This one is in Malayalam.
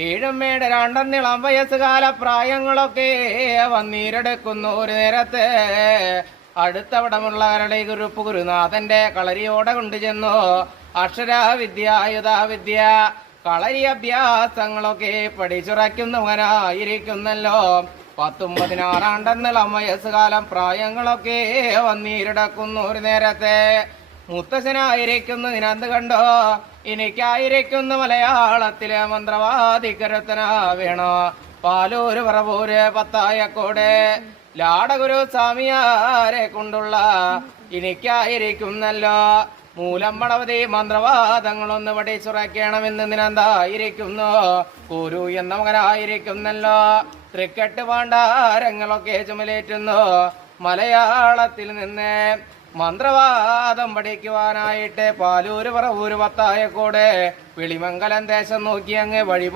ഏഴമ്മയുടെ രണ്ടെന്നിളം വയസ്സുകാല പ്രായങ്ങളൊക്കെ വന്നീരെടുക്കുന്നു ഒരു നേരത്തെ അടുത്തവിടമുള്ളവരുടെ കുരുപ്പ് ഗുരുനാഥന്റെ കളരിയോടെ കൊണ്ടുചെന്നു അക്ഷരവിദ്യ കളരി അഭ്യാസങ്ങളൊക്കെ പഠിച്ചുറയ്ക്കുന്നവനായിരിക്കുന്നല്ലോ. 19 വയസ്സുകാലം പ്രായങ്ങളൊക്കെ വന്നീരിടക്കുന്നു ഒരു നേരത്തെ മുത്തശ്ശനായിരിക്കുന്നതിനന്ത് കണ്ടോ എനിക്കായിരിക്കുന്ന മലയാളത്തിലെ മന്ത്രവാദിക്കരത്തന വേണോ. പാലൂര് പറവൂര് പത്തായക്കോട് ലാടഗുരു സ്വാമിയാരെ കൊണ്ടുള്ള എനിക്കായിരിക്കുന്നല്ലോ മൂലം മണവതി മന്ത്രവാദങ്ങളൊന്ന് പഠിച്ചുറയ്ക്കണമെന്ന് നിനന്തായിരിക്കുന്നു. കുരു എന്ന മകനായിരിക്കുന്നല്ലോ. ക്രിക്കറ്റ് പാണ്ഡാരങ്ങളൊക്കെ ചുമലേറ്റുന്നു. മലയാളത്തിൽ നിന്ന് മന്ത്രവാദം പഠിക്കുവാനായിട്ട് പാലൂര് പറവൂര് പത്തായക്കോട് വിളിമംഗലം ദേശം നോക്കി അങ്ങ് വഴി